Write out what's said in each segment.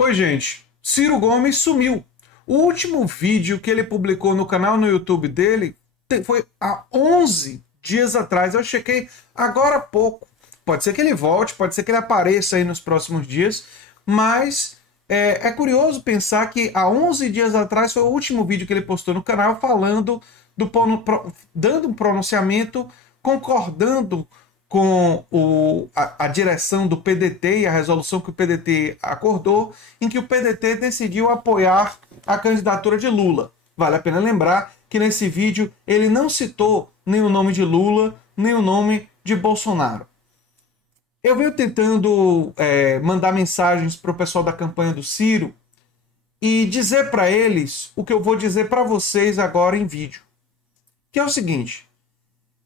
Oi, gente. Ciro Gomes sumiu. O último vídeo que ele publicou no canal no YouTube dele foi há 11 dias atrás. Eu chequei agora há pouco. Pode ser que ele volte, pode ser que ele apareça aí nos próximos dias, mas é curioso pensar que há 11 dias atrás foi o último vídeo que ele postou no canal falando, dando um pronunciamento, concordando com a direção do PDT e a resolução que o PDT acordou, em que o PDT decidiu apoiar a candidatura de Lula. Vale a pena lembrar que nesse vídeo ele não citou nem o nome de Lula, nem o nome de Bolsonaro. Eu venho tentando mandar mensagens para o pessoal da campanha do Ciro e dizer para eles o que eu vou dizer para vocês agora em vídeo. Que é o seguinte: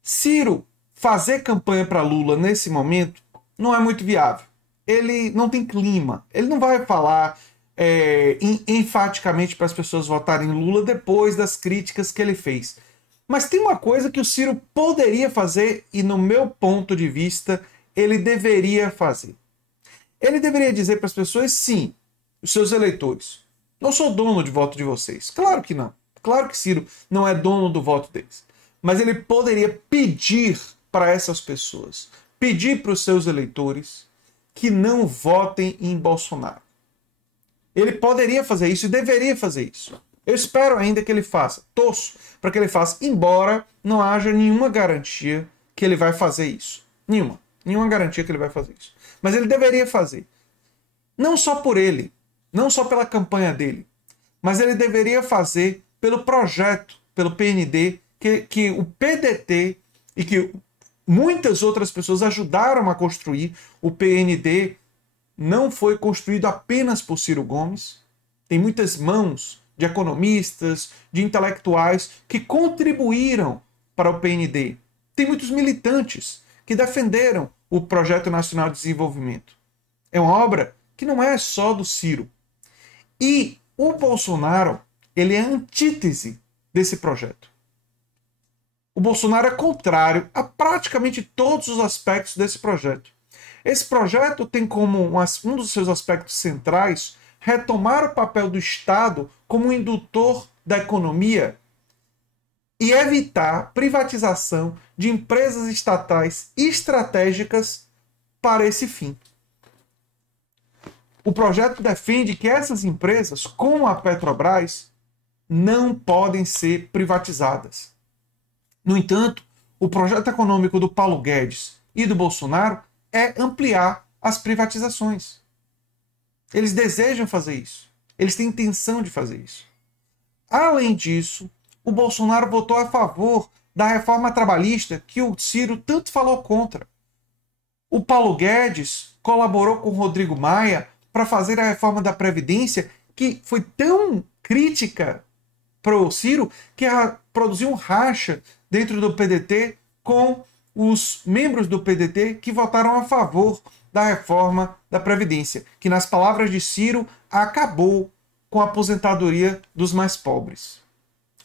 Ciro fazer campanha para Lula nesse momento não é muito viável. Ele não tem clima. Ele não vai falar enfaticamente para as pessoas votarem em Lula depois das críticas que ele fez. Mas tem uma coisa que o Ciro poderia fazer e, no meu ponto de vista, ele deveria fazer. Ele deveria dizer para as pessoas, sim, os seus eleitores: não sou dono de voto de vocês. Claro que não. Claro que Ciro não é dono do voto deles. Mas ele poderia pedir para essas pessoas, pedir para os seus eleitores que não votem em Bolsonaro. Ele poderia fazer isso e deveria fazer isso. Eu espero ainda que ele faça. Torço para que ele faça, embora não haja nenhuma garantia que ele vai fazer isso. Nenhuma garantia que ele vai fazer isso. Mas ele deveria fazer. Não só por ele, não só pela campanha dele, mas ele deveria fazer pelo projeto, pelo PND, que o PDT e que muitas outras pessoas ajudaram a construir. O PND não foi construído apenas por Ciro Gomes. Tem muitas mãos de economistas, de intelectuais que contribuíram para o PND. Tem muitos militantes que defenderam o Projeto Nacional de Desenvolvimento. É uma obra que não é só do Ciro. E o Bolsonaro, ele é a antítese desse projeto. O Bolsonaro é contrário a praticamente todos os aspectos desse projeto. Esse projeto tem como um dos seus aspectos centrais retomar o papel do Estado como um indutor da economia e evitar privatização de empresas estatais estratégicas para esse fim. O projeto defende que essas empresas, como a Petrobras, não podem ser privatizadas. No entanto, o projeto econômico do Paulo Guedes e do Bolsonaro é ampliar as privatizações. Eles desejam fazer isso. Eles têm intenção de fazer isso. Além disso, o Bolsonaro votou a favor da reforma trabalhista que o Ciro tanto falou contra. O Paulo Guedes colaborou com o Rodrigo Maia para fazer a reforma da Previdência, que foi tão crítica para o Ciro que produziu um racha dentro do PDT com os membros do PDT que votaram a favor da reforma da Previdência, que, nas palavras de Ciro, acabou com a aposentadoria dos mais pobres.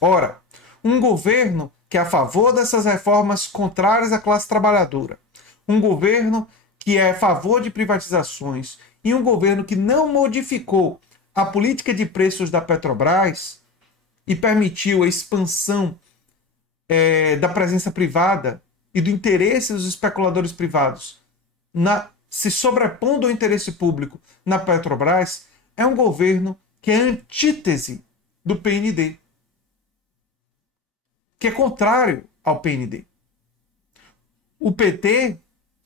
Ora, um governo que é a favor dessas reformas contrárias à classe trabalhadora, um governo que é a favor de privatizações e um governo que não modificou a política de preços da Petrobras e permitiu a expansão da presença privada e do interesse dos especuladores privados se sobrepondo ao interesse público na Petrobras, é um governo que é a antítese do PND, que é contrário ao PND. O PT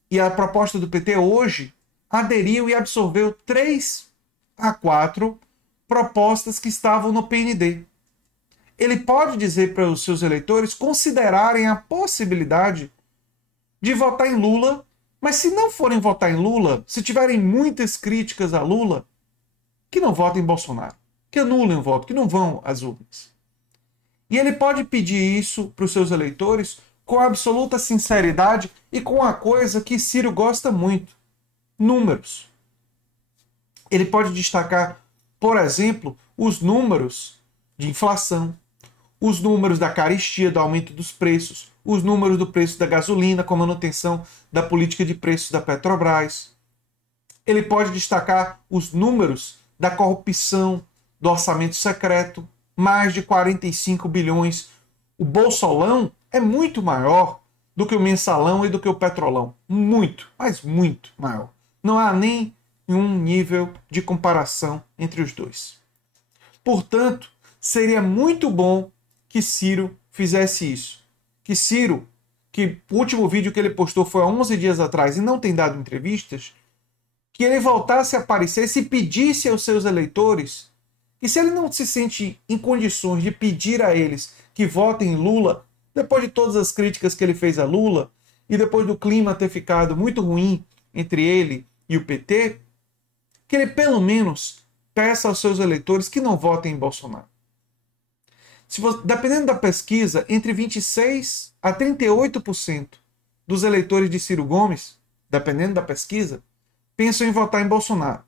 e a proposta do PT hoje aderiu e absorveu 3 a 4 propostas que estavam no PND. Ele pode dizer para os seus eleitores considerarem a possibilidade de votar em Lula, mas se não forem votar em Lula, se tiverem muitas críticas a Lula, que não votem em Bolsonaro, que anulem o voto, que não vão às urnas. E ele pode pedir isso para os seus eleitores com absoluta sinceridade e com uma coisa que Ciro gosta muito: números. Ele pode destacar, por exemplo, os números de inflação, os números da carestia, do aumento dos preços, os números do preço da gasolina, com a manutenção da política de preços da Petrobras. Ele pode destacar os números da corrupção, do orçamento secreto, mais de 45 bilhões. O Bolsolão é muito maior do que o Mensalão e do que o Petrolão. Muito, mas muito maior. Não há nem um nível de comparação entre os dois. Portanto, seria muito bom que Ciro fizesse isso. Que Ciro, que o último vídeo que ele postou foi há 11 dias atrás e não tem dado entrevistas, que ele voltasse a aparecer e pedisse aos seus eleitores que, se ele não se sente em condições de pedir a eles que votem em Lula, depois de todas as críticas que ele fez a Lula e depois do clima ter ficado muito ruim entre ele e o PT, que ele pelo menos peça aos seus eleitores que não votem em Bolsonaro. Dependendo da pesquisa, entre 26% a 38% dos eleitores de Ciro Gomes, dependendo da pesquisa, pensam em votar em Bolsonaro.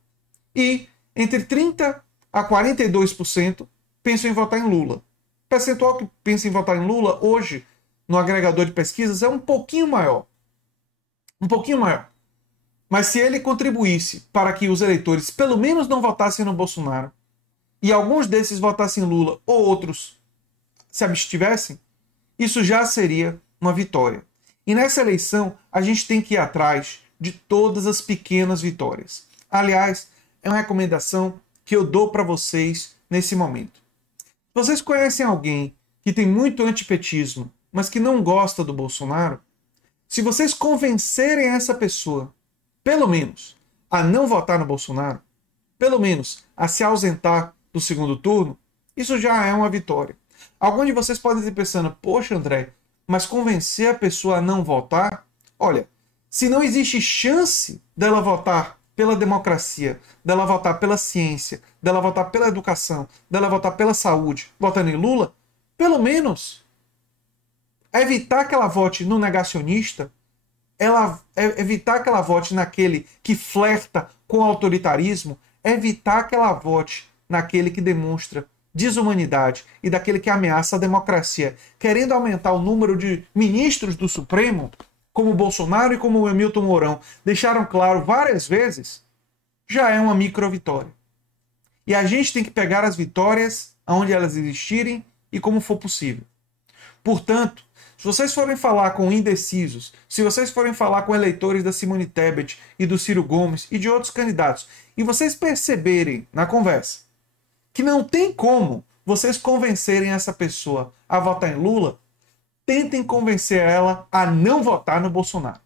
E entre 30% a 42% pensam em votar em Lula. O percentual que pensa em votar em Lula, hoje, no agregador de pesquisas, é um pouquinho maior. Um pouquinho maior. Mas se ele contribuísse para que os eleitores pelo menos não votassem no Bolsonaro, e alguns desses votassem em Lula, ou outros se abstivessem, isso já seria uma vitória. E nessa eleição, a gente tem que ir atrás de todas as pequenas vitórias. Aliás, é uma recomendação que eu dou para vocês nesse momento. Vocês conhecem alguém que tem muito antipetismo, mas que não gosta do Bolsonaro? Se vocês convencerem essa pessoa, pelo menos, a não votar no Bolsonaro, pelo menos a se ausentar do segundo turno, isso já é uma vitória. Alguns de vocês podem estar pensando, poxa, André, mas convencer a pessoa a não votar? Olha, se não existe chance dela votar pela democracia, dela votar pela ciência, dela votar pela educação, dela votar pela saúde, votando em Lula, pelo menos evitar que ela vote no negacionista, evitar que ela vote naquele que flerta com o autoritarismo, evitar que ela vote naquele que demonstra desumanidade e daquele que ameaça a democracia, querendo aumentar o número de ministros do Supremo, como o Bolsonaro e como o Hamilton Mourão deixaram claro várias vezes, já é uma micro-vitória. E a gente tem que pegar as vitórias onde elas existirem e como for possível. Portanto, se vocês forem falar com indecisos, se vocês forem falar com eleitores da Simone Tebet e do Ciro Gomes e de outros candidatos, e vocês perceberem na conversa que não tem como vocês convencerem essa pessoa a votar em Lula, tentem convencer ela a não votar no Bolsonaro.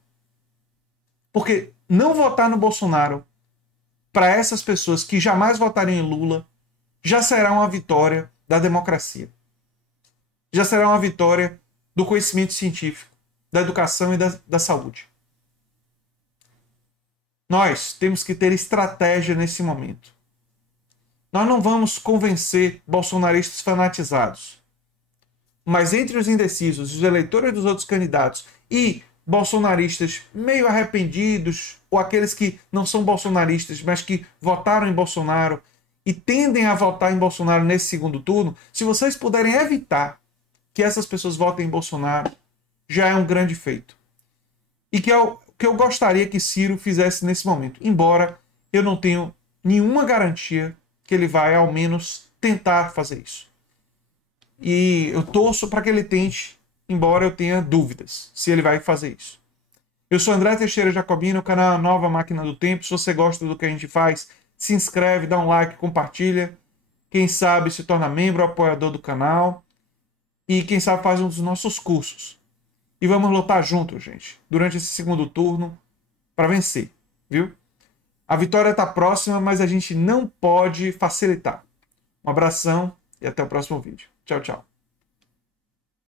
Porque não votar no Bolsonaro, para essas pessoas que jamais votariam em Lula, já será uma vitória da democracia. Já será uma vitória do conhecimento científico, da educação e da saúde. Nós temos que ter estratégia nesse momento. Nós não vamos convencer bolsonaristas fanatizados. Mas entre os indecisos, os eleitores dos outros candidatos e bolsonaristas meio arrependidos, ou aqueles que não são bolsonaristas, mas que votaram em Bolsonaro e tendem a votar em Bolsonaro nesse segundo turno, se vocês puderem evitar que essas pessoas votem em Bolsonaro, já é um grande feito. E que é o que eu gostaria que Ciro fizesse nesse momento, embora eu não tenha nenhuma garantia que ele vai, ao menos, tentar fazer isso. E eu torço para que ele tente, embora eu tenha dúvidas se ele vai fazer isso. Eu sou André Teixeira Jacobino, o canal Nova Máquina do Tempo. Se você gosta do que a gente faz, se inscreve, dá um like, compartilha. Quem sabe se torna membro ou apoiador do canal. E quem sabe faz um dos nossos cursos. E vamos lutar juntos, gente, durante esse segundo turno, para vencer, viu? A vitória está próxima, mas a gente não pode facilitar. Um abração e até o próximo vídeo. Tchau, tchau.